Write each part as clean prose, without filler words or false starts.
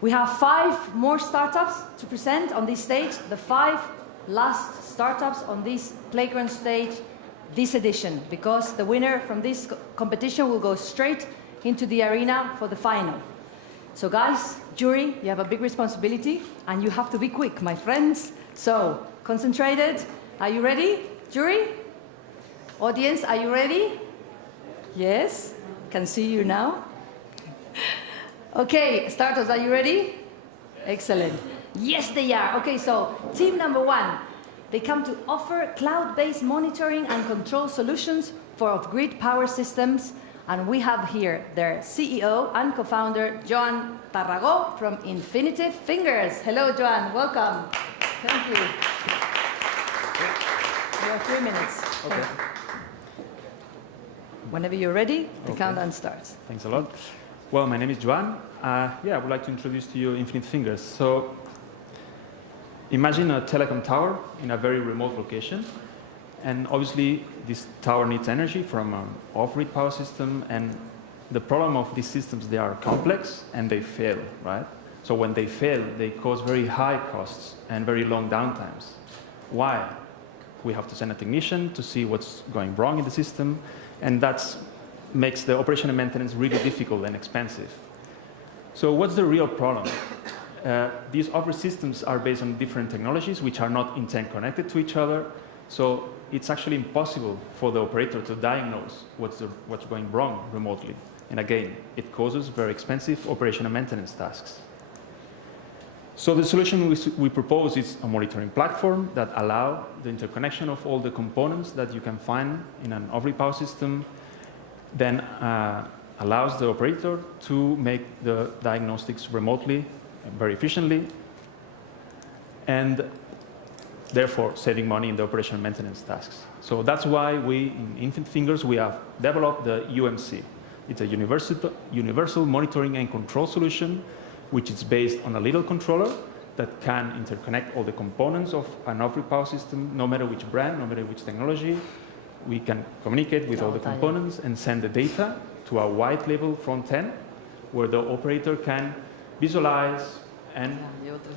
We have 5 more startups to present on this stage, the 5 last startups on this playground stage this edition, because the winner from this competition will go straight into the arena for the final. So guys, jury, you have a big responsibility and you have to be quick, my friends. So, concentrated. Are you ready, jury? Audience, are you ready? Yes? Can see you now. Okay, starters, are you ready? Excellent. Yes, they are. Okay, so team number 1. They come to offer cloud-based monitoring and control solutions for off-grid power systems. And we have here their CEO and co-founder, Joan Tarragó from Infinitive Fingers. Hello, Joan. Welcome. Thank you. You have 3 minutes. Okay. Whenever you're ready, the countdown starts. Thanks a lot. Well, my name is Joan. I would like to introduce to you Infinite Fingers. So, imagine a telecom tower in a very remote location. And obviously, this tower needs energy from an off-grid power system. And the problem of these systems, they are complex and they fail, right? So when they fail, they cause very high costs and very long downtimes. Why? We have to send a technician to see what's going wrong in the system. And that makes the operation and maintenance really difficult and expensive. So what's the real problem? These off-grid systems are based on different technologies which are not interconnected to each other. So it's actually impossible for the operator to diagnose what's going wrong remotely. And again, it causes very expensive operation and maintenance tasks. So the solution we propose is a monitoring platform that allows the interconnection of all the components that you can find in an off-grid power system, then allows the operator to make the diagnostics remotely, very efficiently, and therefore saving money in the operation and maintenance tasks. So that's why we, in Infinite Fingers, we have developed the UMC. It's a universal monitoring and control solution, which is based on a little controller that can interconnect all the components of an off-grid power system, no matter which brand, no matter which technology. We can communicate with all the components and send the data to a white label front end, where the operator can visualize and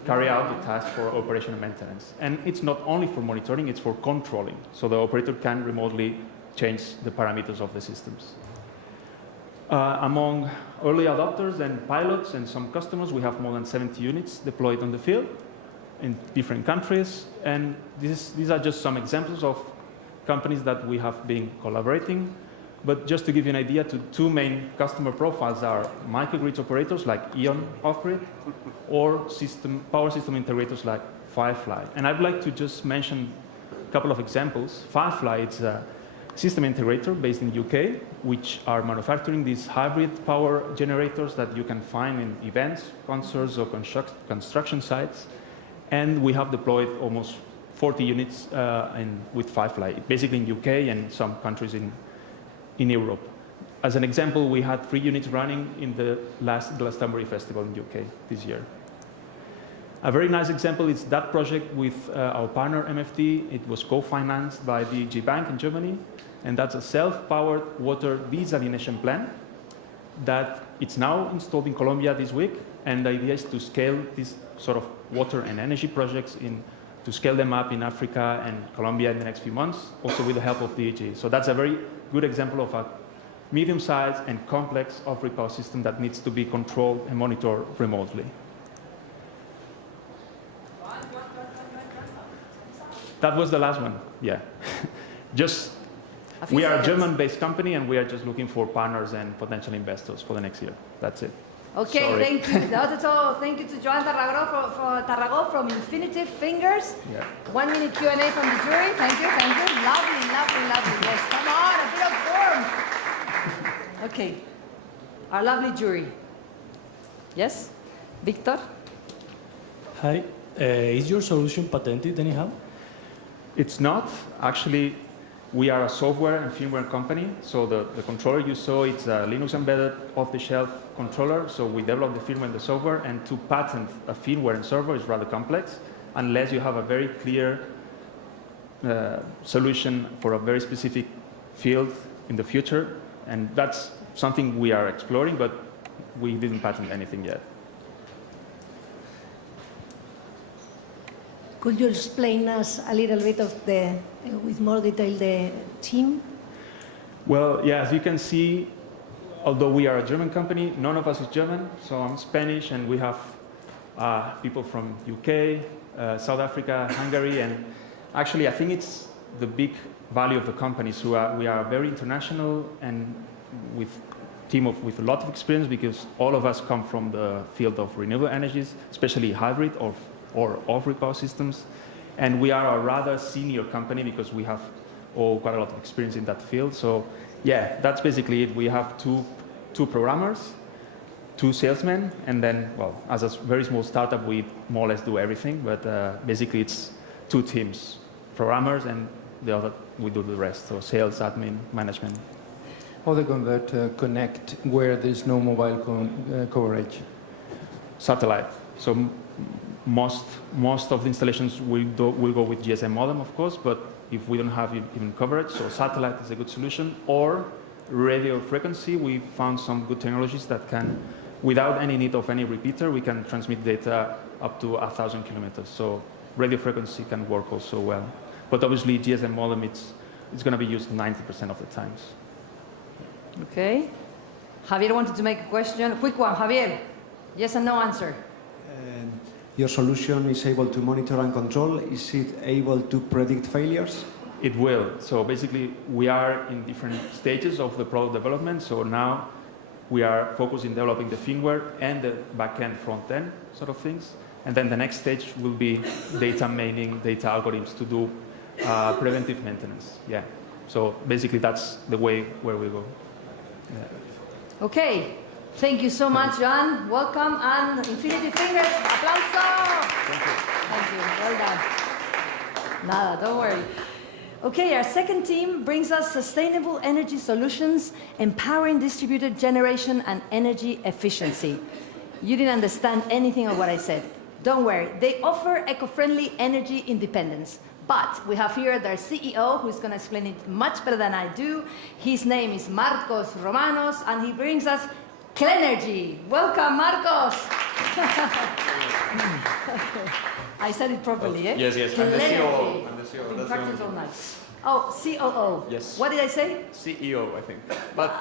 carry out the task for operation and maintenance. And it's not only for monitoring, it's for controlling. So the operator can remotely change the parameters of the systems. Among early adopters and pilots and some customers, we have more than 70 units deployed on the field in different countries. And these are just some examples of companies that we have been collaborating. But just to give you an idea, 2 main customer profiles are microgrid operators like E.ON Off-Grid or power system integrators like Firefly. And I'd like to just mention a couple of examples. Firefly is a system integrator based in the UK, which are manufacturing these hybrid power generators that you can find in events, concerts, or construction sites. And we have deployed almost 40 units with Firefly, basically in UK and some countries in Europe. As an example, we had 3 units running in the last Glastonbury Festival in UK this year. A very nice example is that project with our partner MFT. It was co-financed by the DG Bank in Germany, and that's a self-powered water desalination plant that it's now installed in Colombia this week, and the idea is to scale these sort of water and energy projects to scale them up in Africa and Colombia in the next few months, also with the help of DG. So that's a very good example of a medium-sized and complex off-grid power system that needs to be controlled and monitored remotely. That was the last one, yeah. We are a German-based company, and we are just looking for partners and potential investors for the next year. That's it. Okay, sorry. Thank you. Not at all. Thank you to Joan Tarragó from Infinitive Fingers. Yeah. 1 minute Q&A from the jury. Thank you, thank you. Lovely, lovely, lovely. Yes, come on, a bit of warmth. Okay, our lovely jury. Yes, Victor? Hi, is your solution patented anyhow? It's not. Actually, we are a software and firmware company. So the controller you saw, it's a Linux embedded off-the-shelf controller. So we develop the firmware and the software. And to patent a firmware and server is rather complex, unless you have a very clear solution for a very specific field in the future. And that's something we are exploring, but we didn't patent anything yet. Could you explain us a little bit of with more detail, the team? Well, yeah, as you can see, although we are a German company, none of us is German. So I'm Spanish, and we have people from UK, South Africa, Hungary, and actually I think it's the big value of the companies we are very international and with with a lot of experience, because all of us come from the field of renewable energies, especially hybrid or off-grid power systems. And we are a rather senior company because we have quite a lot of experience in that field. So yeah, that's basically it. We have two programmers, 2 salesmen, and then, well, as a very small startup, we more or less do everything. But basically, it's 2 teams, programmers, and the other, we do the rest. So sales, admin, management. How they connect where there's no mobile coverage? Satellite. So most of the installations will go with GSM modem, of course, but if we don't have even coverage, so satellite is a good solution, or radio frequency. We found some good technologies that can, without any need of any repeater, we can transmit data up to 1,000 kilometers. So radio frequency can work also well. But obviously GSM modem, it's going to be used 90% of the times. Okay. Javier wanted to make a question. A quick one, Javier. Yes and no answer. Your solution is able to monitor and control. Is it able to predict failures? It will. So basically, we are in different stages of the product development. So now we are focused in developing the firmware and the back-end, front-end sort of things. And then the next stage will be data mining, data algorithms to do preventive maintenance. Yeah. So basically, that's the way where we go. Yeah. Okay. Thank you so much, Joan. Welcome, and Infinity Fingers. Aplauso. Thank you. Well done. Nada, don't worry. Okay, our second team brings us sustainable energy solutions, empowering distributed generation and energy efficiency. You didn't understand anything of what I said. Don't worry. They offer eco-friendly energy independence. But we have here their CEO, who's going to explain it much better than I do. His name is Marcos Romanos, and he brings us Clenergy. Welcome, Marcos. I said it properly, eh? Yes, yes. I'm the COO. I'm the COO. In practice all night. Oh, COO. Yes. What did I say? CEO, I think. But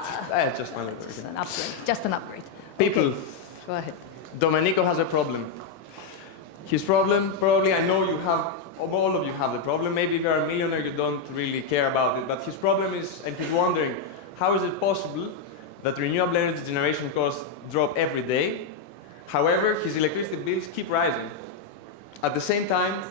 just one Just an upgrade. Just an upgrade. People. Okay. Go ahead. Domenico has a problem. His problem, probably, I know you have, all of you have the problem. Maybe if you're a millionaire, you don't really care about it. But his problem is, and he's wondering, how is it possible that renewable energy generation costs drop every day? However, his electricity bills keep rising. At the same time,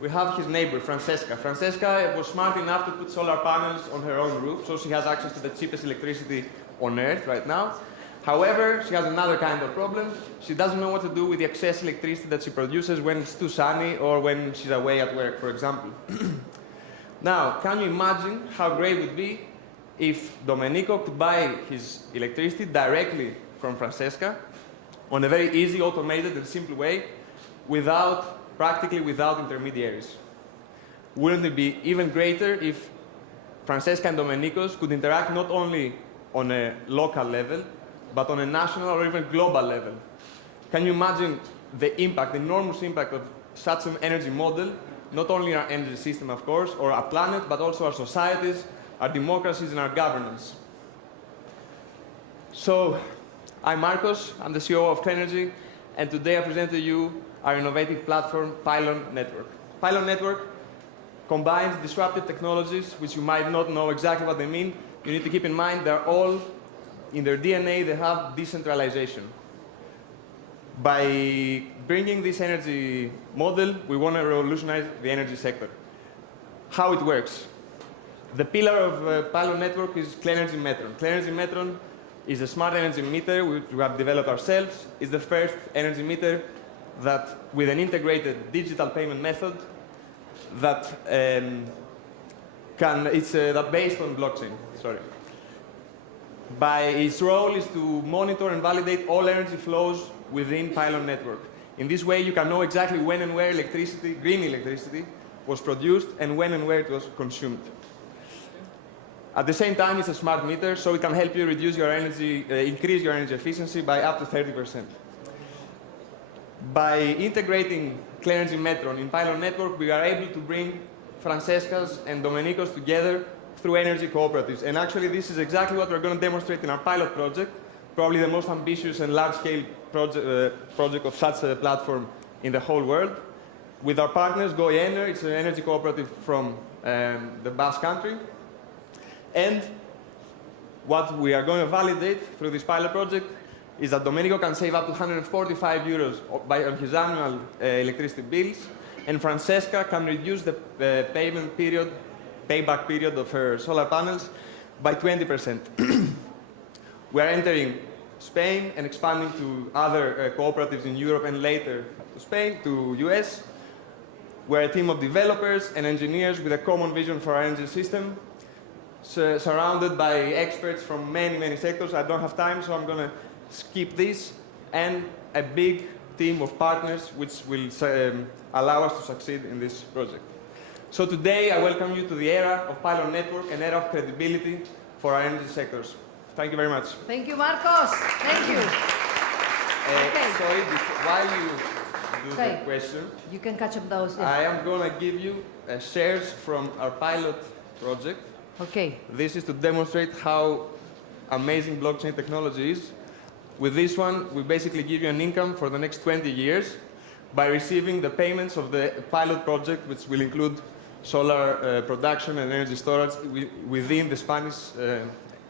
we have his neighbor, Francesca. Francesca was smart enough to put solar panels on her own roof, so she has access to the cheapest electricity on Earth right now. However, she has another kind of problem. She doesn't know what to do with the excess electricity that she produces when it's too sunny or when she's away at work, for example. Now, can you imagine how great it would be if Domenico could buy his electricity directly from Francesca on a very easy, automated and simple way, practically without intermediaries? Wouldn't it be even greater if Francesca and Domenico's could interact not only on a local level, but on a national or even global level? Can you imagine the impact, the enormous impact of such an energy model, not only our energy system, of course, or our planet, but also our societies, our democracies, and our governance? So, I'm Marcos, I'm the CEO of Clenergy, and today I present to you our innovative platform, Pylon Network. Pylon Network combines disruptive technologies, which you might not know exactly what they mean. You need to keep in mind they're all, in their DNA, they have decentralization. By bringing this energy model, we want to revolutionize the energy sector. How it works. The pillar of Pylon Network is Clenergy Metron. Clenergy Metron is a smart energy meter which we have developed ourselves. It's the first energy meter that, with an integrated digital payment method, that that's based on blockchain. Sorry. Its role is to monitor and validate all energy flows within Pylon Network. In this way, you can know exactly when and where electricity, green electricity, was produced and when and where it was consumed. At the same time, it's a smart meter, so it can help you reduce your energy, increase your energy efficiency by up to 30%. By integrating Clean Energy Metron in pilot network, we are able to bring Francesca's and Domenico's together through energy cooperatives. And actually, this is exactly what we're going to demonstrate in our pilot project, probably the most ambitious and large-scale project of such a platform in the whole world. With our partners, Goiener, it's an energy cooperative from the Basque Country. And what we are going to validate through this pilot project is that Domenico can save up to 145 euros on his annual electricity bills, and Francesca can reduce the payback period of her solar panels by 20%. We are entering Spain and expanding to other cooperatives in Europe and later to Spain, to US. We're a team of developers and engineers with a common vision for our energy system, surrounded by experts from many, many sectors. I don't have time, so I'm going to skip this, and a big team of partners which will allow us to succeed in this project. So today I welcome you to the era of pilot network, an era of credibility for our energy sectors. Thank you very much. Thank you, Marcos. Thank you. Okay. Sorry, while you do the question, You can catch up those. Yeah. I am going to give you shares from our pilot project. Okay. This is to demonstrate how amazing blockchain technology is. With this one, we basically give you an income for the next 20 years by receiving the payments of the pilot project, which will include solar production and energy storage within the Spanish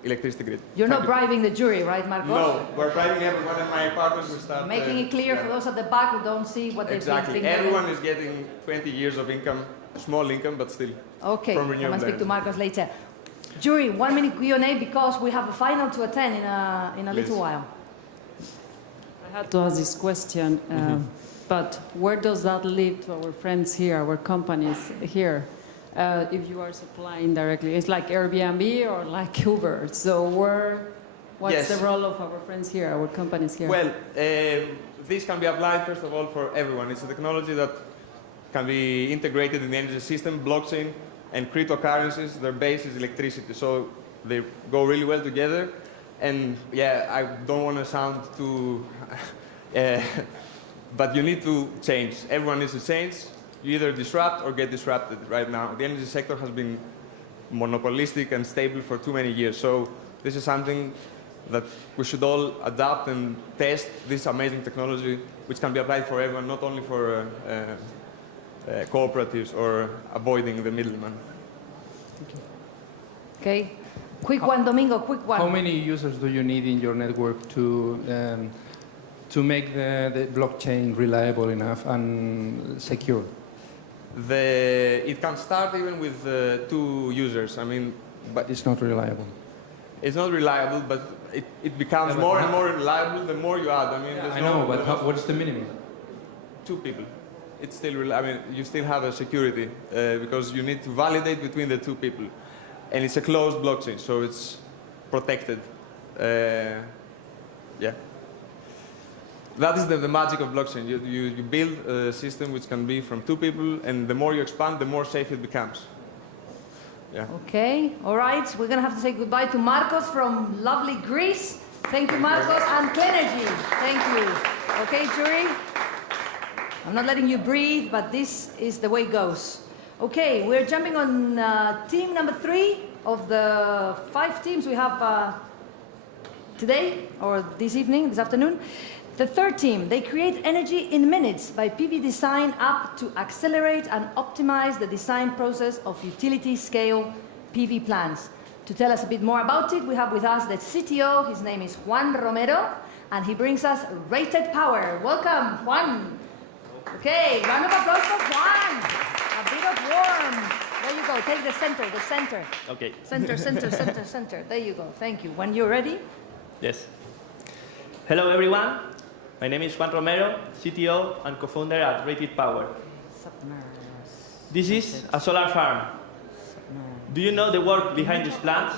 electricity grid. You're not Thank you. bribing the jury, right, Marcos? No, we're bribing everyone, and my partners will start... Making it clear for those at the back who don't see what they've Exactly. been Everyone is getting 20 years of income, small income, but still. Okay, from I'm renewable going to speak to energy. Marcos later. Jury, 1 minute Q&A because we have a final to attend in a Please. little while. I had to ask this question, but where does that leave to our friends here, our companies here, if you are supplying directly? It's like Airbnb or like Uber. So what's Yes. the role of our friends here, our companies here? Well, this can be applied, first of all, for everyone. It's a technology that can be integrated in the energy system. Blockchain and cryptocurrencies, their base is electricity, so they go really well together. And yeah, I don't want to sound too... but you need to change. Everyone needs to change. You either disrupt or get disrupted right now. The energy sector has been monopolistic and stable for too many years. So this is something that we should all adapt and test, this amazing technology, which can be applied for everyone, not only for cooperatives or avoiding the middleman. Okay. Quick one, Domingo, quick one. How many users do you need in your network to make the blockchain reliable enough and secure? It can start even with 2 users. I mean, but It's not reliable. it's not reliable, but it becomes Yeah, but more and how- more reliable the more you add. I mean, there's I no- know, but what is the minimum? 2 people. It's still, I mean, you still have a security because you need to validate between the 2 people. And it's a closed blockchain, so it's protected. Yeah. That is the magic of blockchain. You build a system which can be from 2 people, and the more you expand, the more safe it becomes. Yeah. Okay, all right. We're going to have to say goodbye to Marcos from lovely Greece. Thank you, Marcos, and Clenergy. Thank you. Okay, jury? I'm not letting you breathe, but this is the way it goes. Okay, we're jumping on team number 3 of the 5 teams we have today, or this evening, this afternoon. The third team, they create energy in minutes by PV design app to accelerate and optimize the design process of utility-scale PV plants. To tell us a bit more about it, we have with us the CTO. His name is Juan Romero, and he brings us rated power. Welcome, Juan. Okay, round of applause for Juan. A bit of warmth. There you go. Take the center. Okay. Center. There you go. Thank you. When you're ready. Yes. Hello, everyone. My name is Juan Romero, CTO and co-founder at Rated Power. This is a solar farm. Do you know the work behind these plants?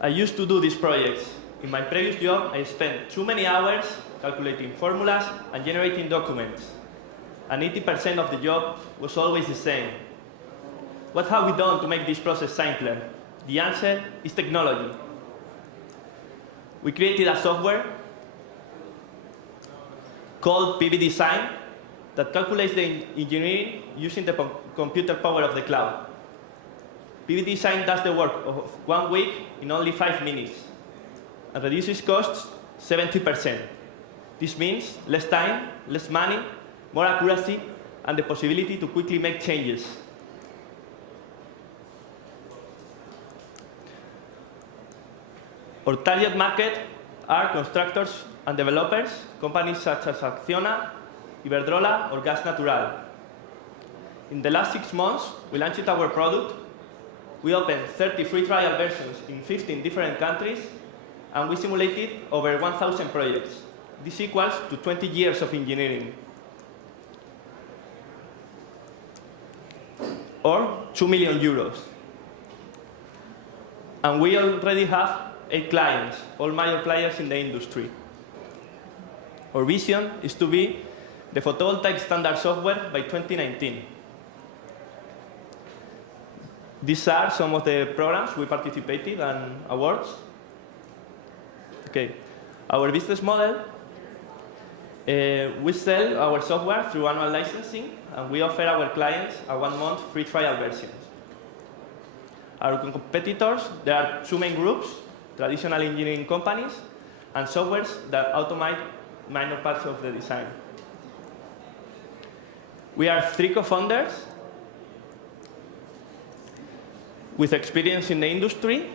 I used to do these projects. In my previous job, I spent too many hours calculating formulas and generating documents. And 80% of the job was always the same. What have we done to make this process simpler? The answer is technology. We created a software called PV Design that calculates the engineering using the computer power of the cloud. PV Design does the work of 1 week in only 5 minutes and reduces costs 70%. This means less time, less money, more accuracy, and the possibility to quickly make changes. Our target market are constructors and developers, companies such as Acciona, Iberdrola, or Gas Natural. In the last 6 months, we launched our product. We opened 30 free trial versions in 15 different countries, and we simulated over 1,000 projects. This equals to 20 years of engineering. Or 2 million euros. And we already have 8 clients, all major players in the industry. Our vision is to be the photovoltaic standard software by 2019. These are some of the programs we participated and awards. Okay, our business model, we sell our software through annual licensing, and we offer our clients a 1-month free trial version. Our competitors, there are 2 main groups, traditional engineering companies and softwares that automate minor parts of the design. We are 3 co-founders with experience in the industry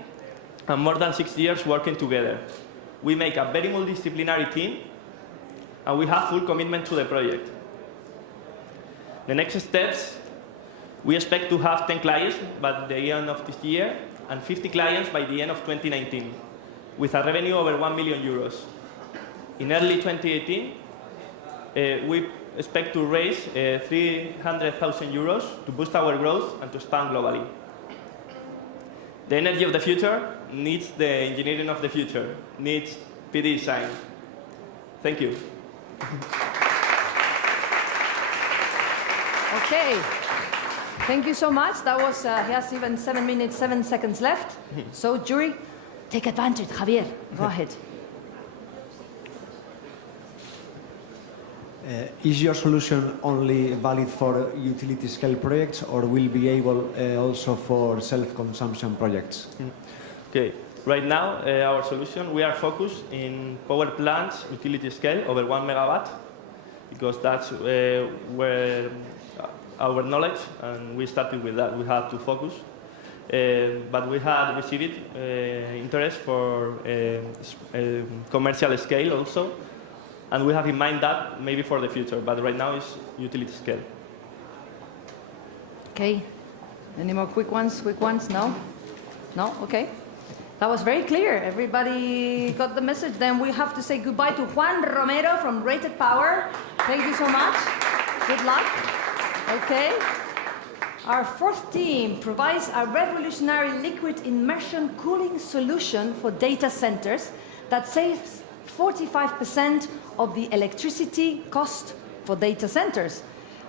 and more than 6 years working together. We make a very multidisciplinary team, and we have full commitment to the project. The next steps, we expect to have 10 clients by the end of this year and 50 clients by the end of 2019, with a revenue over 1 million euros. In early 2018, we expect to raise 300,000 euros to boost our growth and to expand globally. The energy of the future needs the engineering of the future, needs PD design. Thank you. Okay. Thank you so much. That was, he has even 7 minutes, 7 seconds left. So, jury, take advantage. Javier, go ahead. Is your solution only valid for utility scale projects, or will be able also for self-consumption projects? Okay, right now our solution, we are focused in power plants utility scale over 1 megawatt, because that's where our knowledge, and we started with that. We had to focus, but we had received interest for commercial scale also. And we have in mind that maybe for the future, but right now it's utility scale. Okay. Any more quick ones? Quick ones? No? No? Okay. That was very clear. Everybody got the message. Then we have to say goodbye to Juan Romero from Rated Power. Thank you so much. Good luck. Okay. Our 4th team provides a revolutionary liquid immersion cooling solution for data centers that saves 45% of the electricity cost for data centers.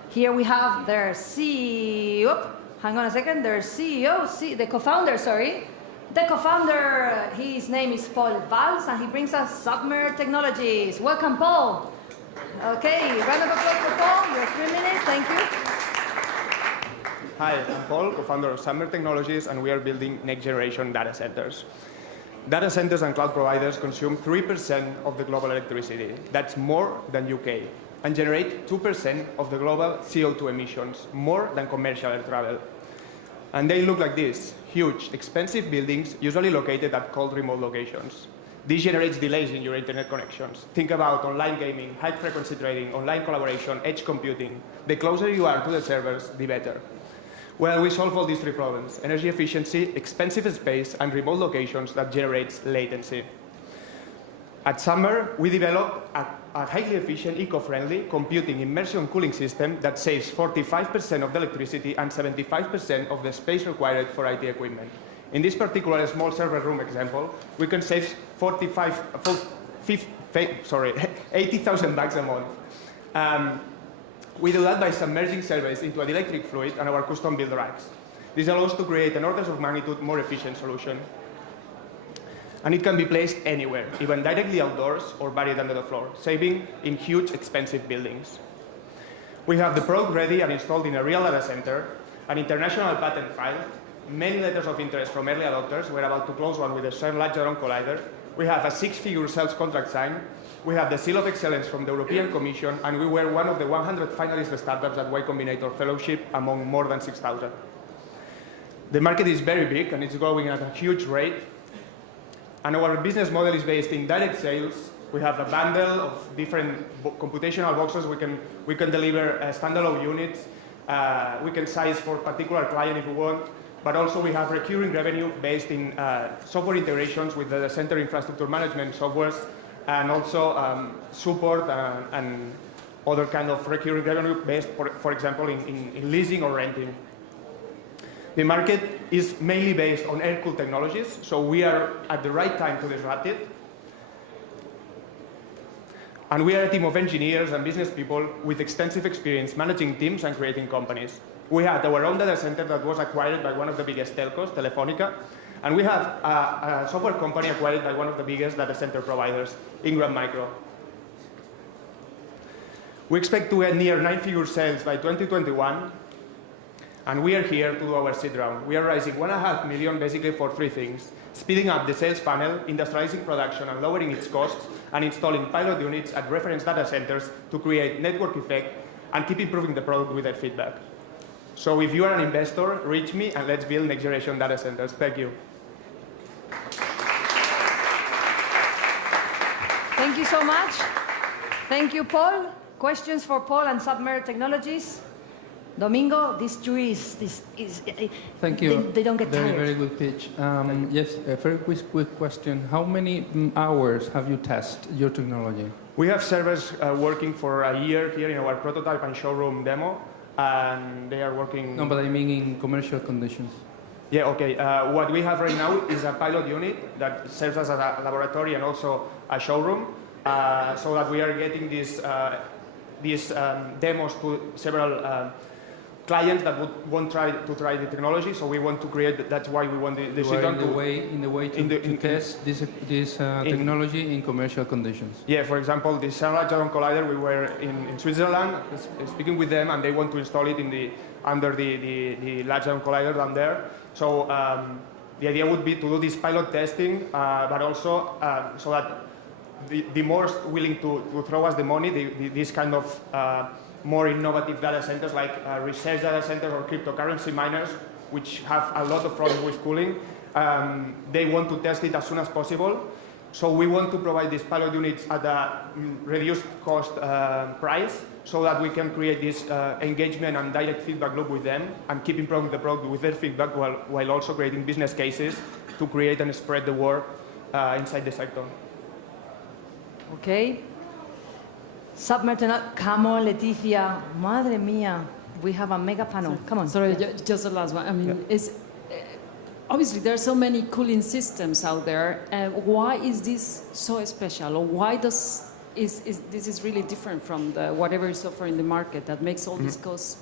Here we have their CEO, hang on a second, their CEO, the co-founder, sorry. The co-founder, his name is Paul Valls, and he brings us Submer Technologies. Welcome, Paul. Okay, round of applause for Paul. Your 3 minutes, thank you. Hi, I'm Paul, co-founder of Submer Technologies, and we are building next-generation data centers. Data centers and cloud providers consume 3% of the global electricity. That's more than UK, and generate 2% of the global CO2 emissions, more than commercial air travel. And they look like this: huge, expensive buildings, usually located at cold, remote locations. This generates delays in your internet connections. Think about online gaming, high-frequency trading, online collaboration, edge computing. The closer you are to the servers, the better. Well, we solve all these 3 problems: energy efficiency, expensive space, and remote locations that generates latency. At Submer, we developed a highly efficient, eco-friendly computing immersion cooling system that saves 45% of the electricity and 75% of the space required for IT equipment. In this particular small server room example, we can save 80,000 bucks a month. We do that by submerging servers into an electric fluid and our custom-built racks. This allows us to create an orders of magnitude more efficient solution. And it can be placed anywhere, even directly outdoors or buried under the floor, saving in huge, expensive buildings. We have the product ready and installed in a real data center, an international patent filed, many letters of interest from early adopters. We're about to close one with the CERN Large Hadron Collider. We have a 6-figure sales contract signed. We have the Seal of Excellence from the European Commission, and we were one of the 100 finalist startups at Y Combinator Fellowship among more than 6,000. The market is very big, and it's growing at a huge rate. And our business model is based in direct sales. We have a bundle of different computational boxes. We can deliver standalone units. We can size for particular client if we want. But also we have recurring revenue based in software integrations with the center infrastructure management softwares, and also support and other kind of recurring revenue based, for example, in leasing or renting. The market is mainly based on air-cooled technologies, so we are at the right time to disrupt it. And we are a team of engineers and business people with extensive experience managing teams and creating companies. We had our own data center that was acquired by one of the biggest telcos, Telefonica, and we have a software company acquired by one of the biggest data center providers, Ingram Micro. We expect to get near 9-figure sales by 2021, and we are here to do our seed round. We are raising $1.5 million basically for 3 things: speeding up the sales funnel, industrializing production and lowering its costs, and installing pilot units at reference data centers to create network effect and keep improving the product with their feedback. So if you are an investor, reach me and let's build next generation data centers. Thank you. Thank you so much. Thank you, Paul. Questions for Paul and Submer Technologies? Domingo, this jury is Thank you. They don't get tired. Very good pitch. Yes, a very quick question. How many hours have you tested your technology? We have servers working for a year here in our prototype and showroom demo, and they are working... No, but I mean in commercial conditions. Yeah, okay. What we have right now is a pilot unit that serves as a laboratory and also a showroom, so that we are getting these demos to several clients that would want to try the technology. So we want to create. That's why we want the seed round in the way to test this technology in commercial conditions. Yeah, for example, the CERN Large Hadron Collider. We were in Switzerland speaking with them, and they want to install it under the Large Hadron Collider down there. So the idea would be to do this pilot testing, but also so that the more willing to throw us the money, these kind of more innovative data centers like research data centers or cryptocurrency miners, which have a lot of problems with cooling, they want to test it as soon as possible. So we want to provide these pilot units at a reduced cost price, so that we can create this engagement and direct feedback loop with them and keep improving the product with their feedback while also creating business cases to create and spread the word inside the sector. Okay. Submer, come on, Leticia. Madre mía, we have a mega panel. Come on. Sorry, just the last one. I mean, obviously there are so many cooling systems out there. Why is this so special, or why this is really different from whatever is offered in the market that makes all these costs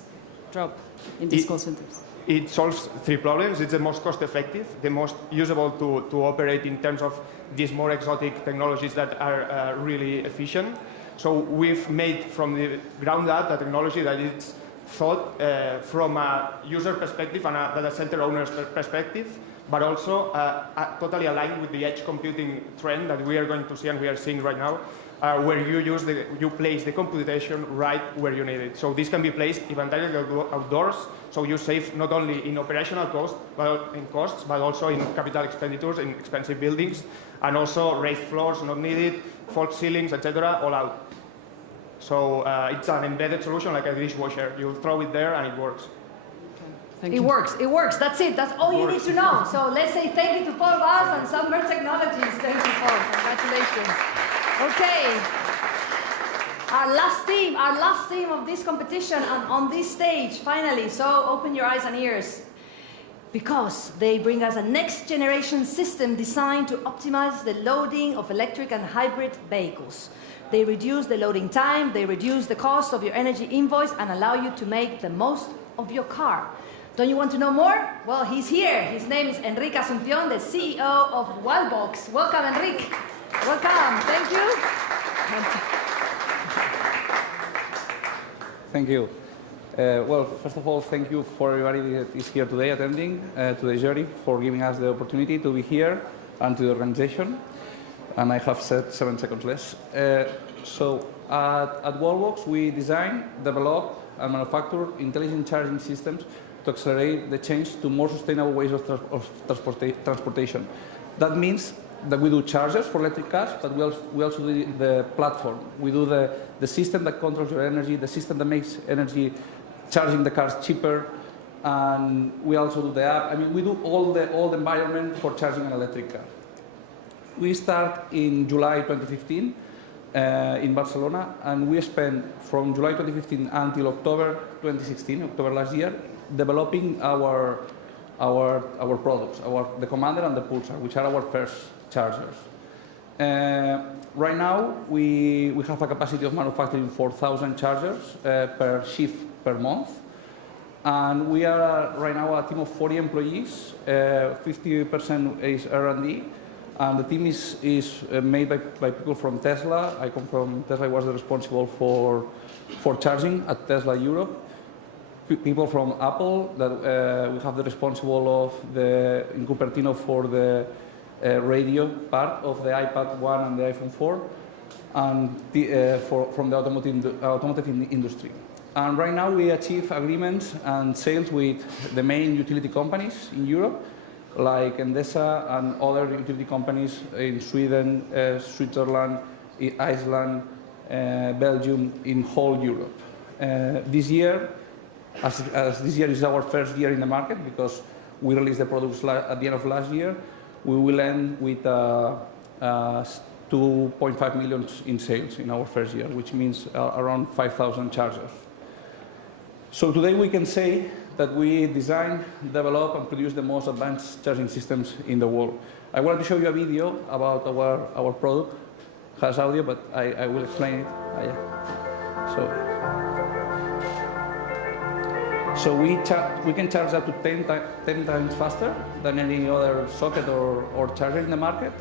drop in these call centers? It solves 3 problems. It's the most cost-effective, the most usable to operate in terms of these more exotic technologies that are really efficient. So we've made from the ground up a technology that is thought from a user perspective and a data center owner's perspective, but also totally aligned with the edge computing trend that we are going to see and we are seeing right now, where you place the computation right where you need it. So this can be placed even directly outdoors, so you save not only in operational costs, but also in capital expenditures, in expensive buildings, and also raised floors not needed, false ceilings, etc., all out. So it's an embedded solution like a dishwasher. You throw it there and it works. It works. It works. That's it. That's all you need to know. So let's say thank you to Paul Vaz and Submer Technologies. Thank you, Paul. Congratulations. Okay. Our last team of this competition on this stage, finally. So open your eyes and ears, because they bring us a next generation system designed to optimize the loading of electric and hybrid vehicles. They reduce the loading time, they reduce the cost of your energy invoice and allow you to make the most of your car. Don't you want to know more? Well, he's here. His name is Enrique Asunción, the CEO of Wildbox. Welcome, Enrique. Welcome. Thank you. Thank you. Well, first of all, thank you for everybody that is here today attending today's jury, for giving us the opportunity to be here and to the organization. And I have said 7 seconds less. So at Wallbox, we design, develop, and manufacture intelligent charging systems to accelerate the change to more sustainable ways of transportation. That means that we do chargers for electric cars, but we also do the platform. We do the system that controls your energy, the system that makes energy charging the cars cheaper, and we also do the app. I mean, we do all the environment for charging an electric car. We start in July 2015 in Barcelona, and we spent from July 2015 until October 2016, October last year, developing our products, the Commander and the Pulsar, which are our first chargers. Right now, we have a capacity of manufacturing 4,000 chargers per shift per month. And we are right now a team of 40 employees, 50% is R&D, and the team is made by people from Tesla. I come from Tesla. I was responsible for charging at Tesla Europe. People from Apple, that we have the responsible of in Cupertino for the radio part of the iPad 1 and the iPhone 4, and from the automotive industry. And right now we achieve agreements and sales with the main utility companies in Europe, like Endesa and other utility companies in Sweden, Switzerland, Iceland, Belgium, in whole Europe. This year, as this year is our first year in the market, because we released the products at the end of last year, we will end with 2.5 million in sales in our first year, which means around 5,000 chargers. So today we can say that we design, develop, and produce the most advanced charging systems in the world. I wanted to show you a video about our product. It has audio, but I will explain it. So we can charge up to 10 times faster than any other socket or charger in the market.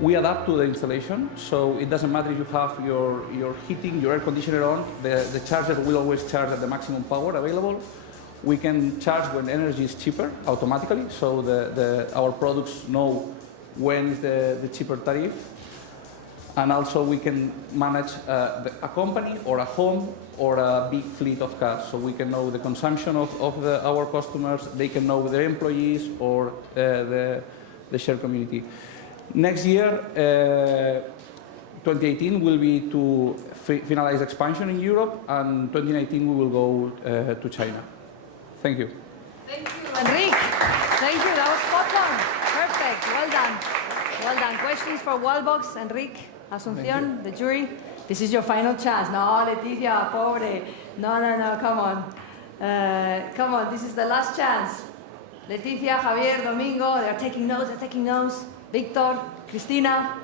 We adapt to the installation, so it doesn't matter if you have your heating, your air conditioner on, the charger will always charge at the maximum power available. We can charge when energy is cheaper automatically, so our products know when is the cheaper tariff. And also we can manage a company or a home or a big fleet of cars, so we can know the consumption of our customers, they can know their employees or the shared community. Next year, 2018 will be to finalize expansion in Europe, and 2019 we will go to China. Thank you. Thank you, Enrique. Thank you, that was spot on. Perfect, well done. Well done. Questions for Wallbox, Enrique Asunción, the jury? This is your final chance. No, Leticia, pobre. No, come on. Come on, this is the last chance. Leticia, Javier, Domingo, they're taking notes. Victor, Cristina,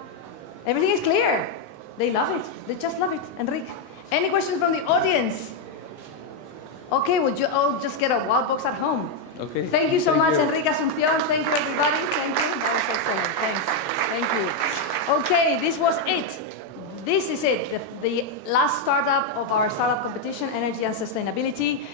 everything is clear. They love it. They just love it. Enrique, any questions from the audience? Okay, would you all just get a Wildbox at home? Okay. Thank you so much, Enrique Asunción. Thank you, everybody. Thank you. That was excellent. Thanks. Thank you. Okay, this was it. This is it. The last startup of our startup competition, Energy and Sustainability.